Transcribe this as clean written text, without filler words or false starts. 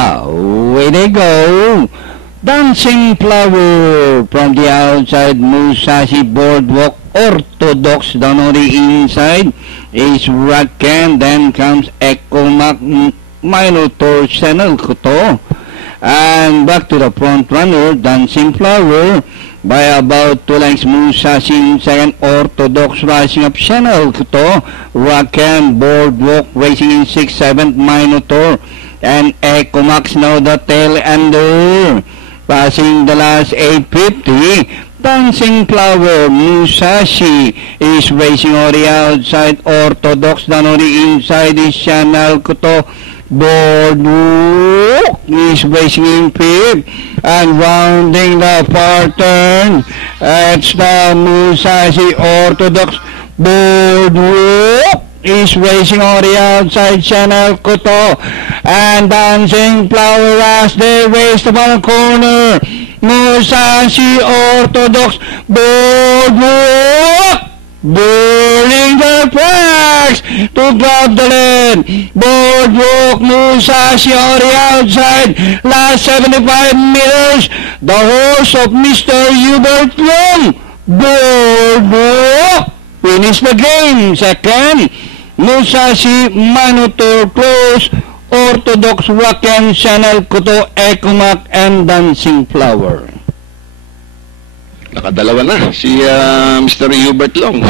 Away they go. Dancing Flower from the outside. Musashi Boardwalk Orthodox down on the inside is Raken. Then comes Echo Minotaur Channel Koto. And back to the front runner, Dancing Flower by about 2 lengths. Musashi in second, Orthodox rising up Channel Koto. Raken Boardwalk racing in 6th, 7th, Minotaur. And Echo Max now the tail ender. Passing the last 850, Dancing Flower, Musashi is racing on the outside, Orthodox down on the inside is Channel Koto. Boardwalk is racing in 5th, and rounding the far turn, it's the Musashi Orthodox. Boardwalk is racing on the outside, Channel Koto, and Dancing Flower as they race the ball corner. Musashi Orthodox. Boardwalk burning the tracks to grab the lead. Boardwalk, Musashi on the outside. Last 75 meters, the horse of Mr. Hubert Long. Boardwalk finish the game. Second, Musashi, Minotaur close, Orthodox, Raken, Channel Koto, Ecomac, and Dancing Flower. Nakadalawa na si Mr. Hubert Long.